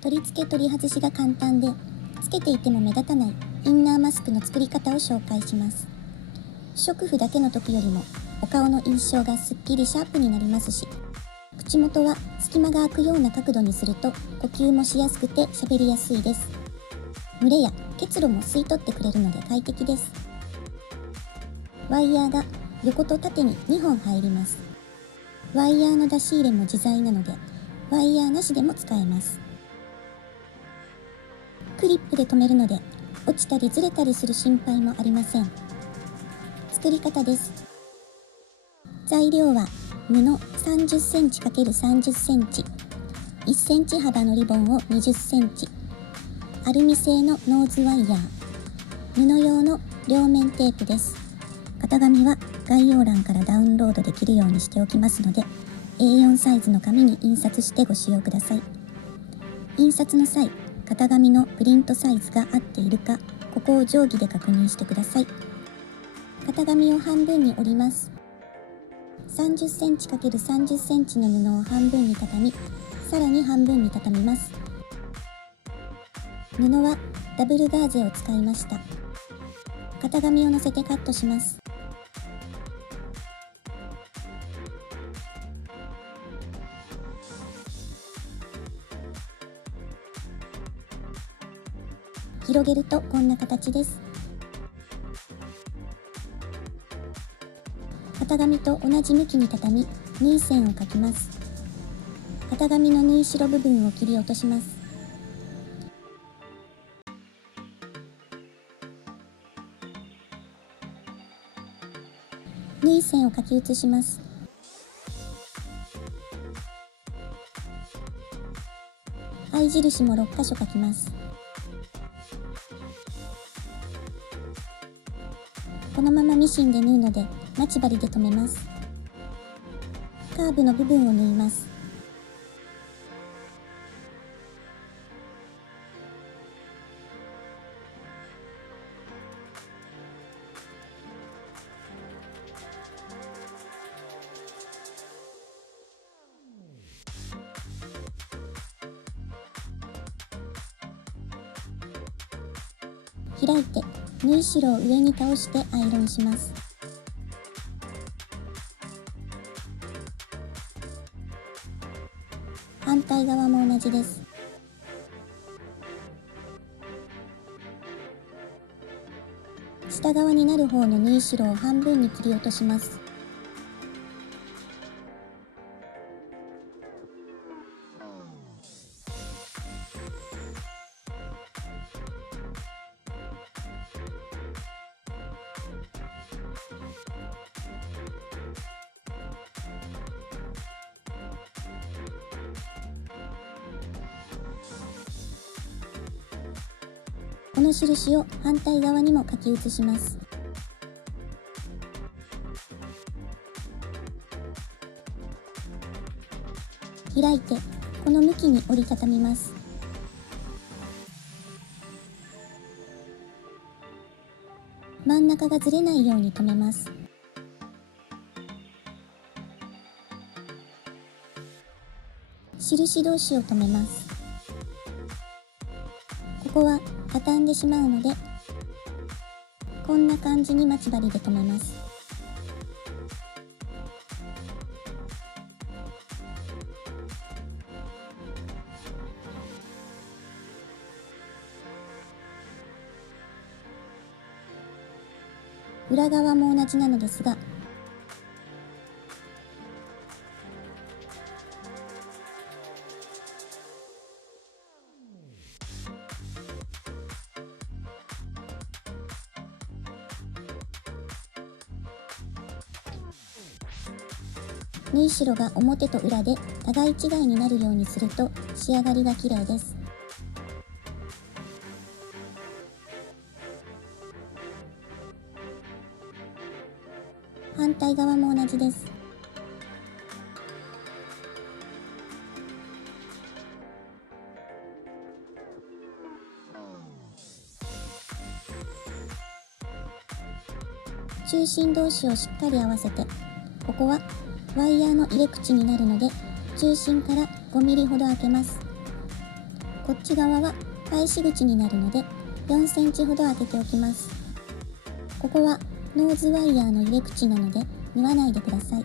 取り付け取り外しが簡単で、つけていても目立たないインナーマスクの作り方を紹介します。不織布だけの時よりもお顔の印象がすっきりシャープになりますし、口元は隙間が空くような角度にすると呼吸もしやすくて喋りやすいです。蒸れや結露も吸い取ってくれるので快適です。ワイヤーが横と縦に2本入ります。ワイヤーの出し入れも自在なので、ワイヤーなしでも使えます。クリップで留めるので、落ちたりずれたりする心配もありません。作り方です。材料は布30センチ ×30 センチ、1センチ幅のリボンを20センチ、アルミ製のノーズワイヤー、布用の両面テープです。型紙は概要欄からダウンロードできるようにしておきますので、A4 サイズの紙に印刷してご使用ください。印刷の際、型紙のプリントサイズが合っているか、ここを定規で確認してください。型紙を半分に折ります。30センチ ×30 センチの布を半分に畳み、さらに半分に畳みます。布はダブルガーゼを使いました。型紙を乗せてカットします。広げるとこんな形です。型紙と同じ向きに畳み、縫い線を描きます。型紙の縫い代部分を切り落とします。縫い線を描き写します。合い印も6箇所描きます。このままミシンで縫うので、待ち針で留めます。カーブの部分を縫います。開いて縫い代を上に倒してアイロンします。反対側も同じです。下側になる方の縫い代を半分に切り落とします。この印を反対側にも書き写します。開いてこの向きに折りたたみます。真ん中がずれないように留めます。印同士を留めます。ここは畳んでしまうので、こんな感じに待ち針で留めます。裏側も同じなのですが、縫い代が表と裏で互い違いになるようにすると仕上がりが綺麗です。反対側も同じです。中心同士をしっかり合わせて、ここはワイヤーの入れ口になるので、中心から5ミリほど開けます。こっち側は返し口になるので4センチほど開けておきます。ここはノーズワイヤーの入れ口なので縫わないでください。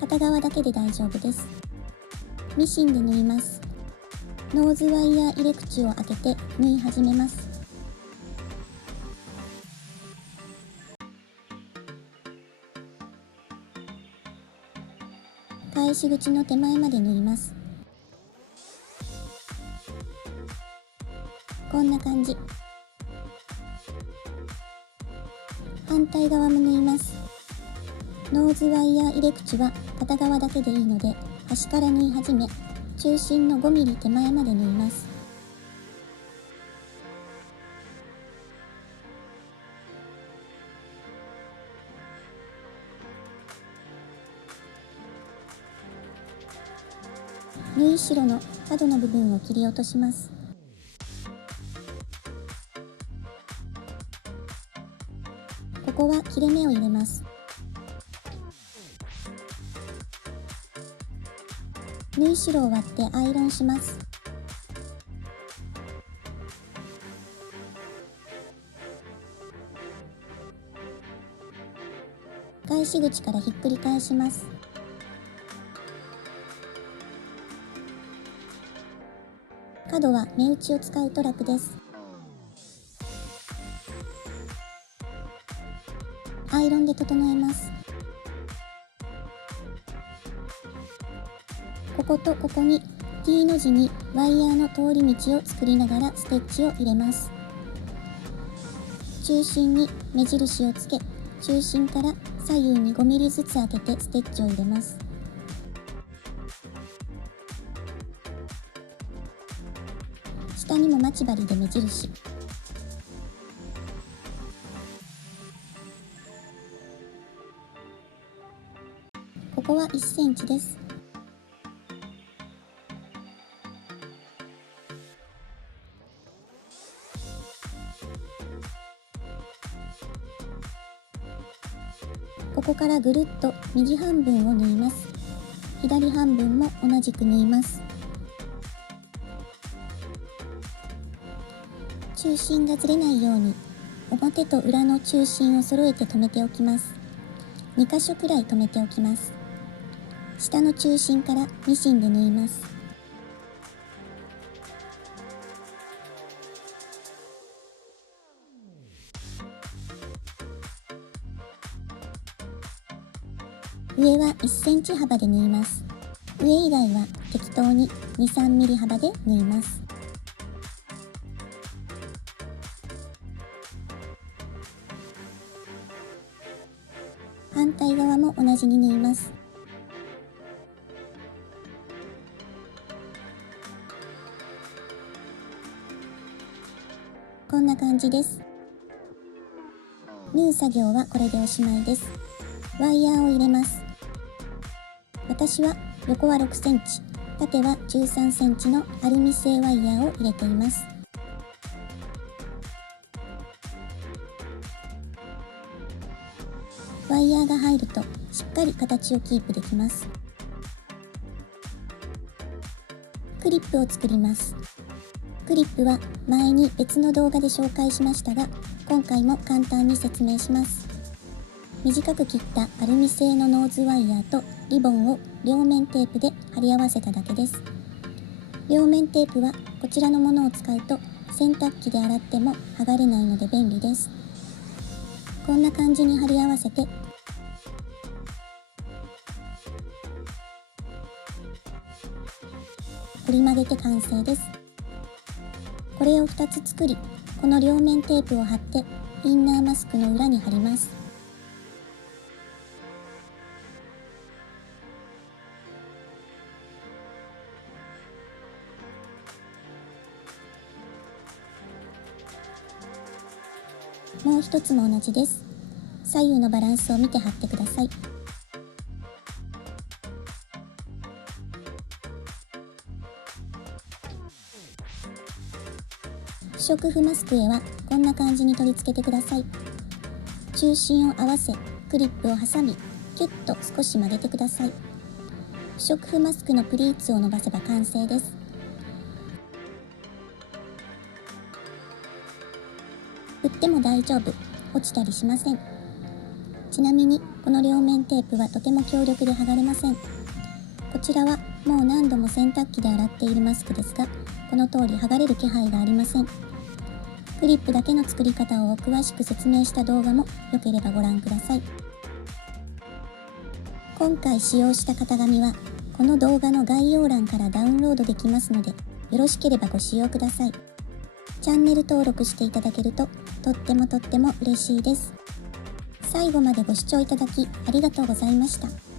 片側だけで大丈夫です。ミシンで縫います。ノーズワイヤー入れ口を開けて縫い始めます。返し口の手前まで縫います。こんな感じ。反対側も縫います。ノーズワイヤー入れ口は片側だけでいいので端から縫い始め、中心の5ミリ手前まで縫います。縫い代の角の部分を切り落とします。ここは切れ目を入れます。縫い代を割ってアイロンします。返し口からひっくり返します。角は目打ちを使うと楽です。アイロンで整えます。こことここに T の字にワイヤーの通り道を作りながらステッチを入れます。中心に目印をつけ、中心から左右に5ミリずつ開けてステッチを入れます。下にも待ち針で目印。ここは1センチです。ここからぐるっと右半分を縫います。左半分も同じく縫います。中心がずれないように表と裏の中心を揃えて留めておきます。2箇所くらい留めておきます。下の中心からミシンで縫います。上は1センチ幅で縫います。上以外は適当に2、3ミリ幅で縫います。反対側も同じに縫います。こんな感じです。縫う作業はこれでおしまいです。ワイヤーを入れます。私は横は6センチ、縦は13センチのアルミ製ワイヤーを入れています。ワイヤーが入るとしっかり形をキープできます。クリップを作ります。クリップは前に別の動画で紹介しましたが、今回も簡単に説明します。短く切ったアルミ製のノーズワイヤーとリボンを両面テープで貼り合わせただけです。両面テープはこちらのものを使うと洗濯機で洗っても剥がれないので便利です。こんな感じに貼り合わせて折り曲げて完成です。これを2つ作り、この両面テープを貼ってインナーマスクの裏に貼ります。もう一つも同じです。左右のバランスを見て貼ってください。不織布マスクへはこんな感じに取り付けてください。中心を合わせ、クリップを挟み、キュッと少し曲げてください。不織布マスクのプリーツを伸ばせば完成です。振っても大丈夫、落ちたりしません。ちなみにこの両面テープはとても強力で剥がれません。こちらはもう何度も洗濯機で洗っているマスクですが、この通り剥がれる気配がありません。クリップだけの作り方を詳しく説明した動画もよければご覧ください。今回使用した型紙はこの動画の概要欄からダウンロードできますので、よろしければご使用ください。チャンネル登録していただけるととっても嬉しいです。最後までご視聴いただきありがとうございました。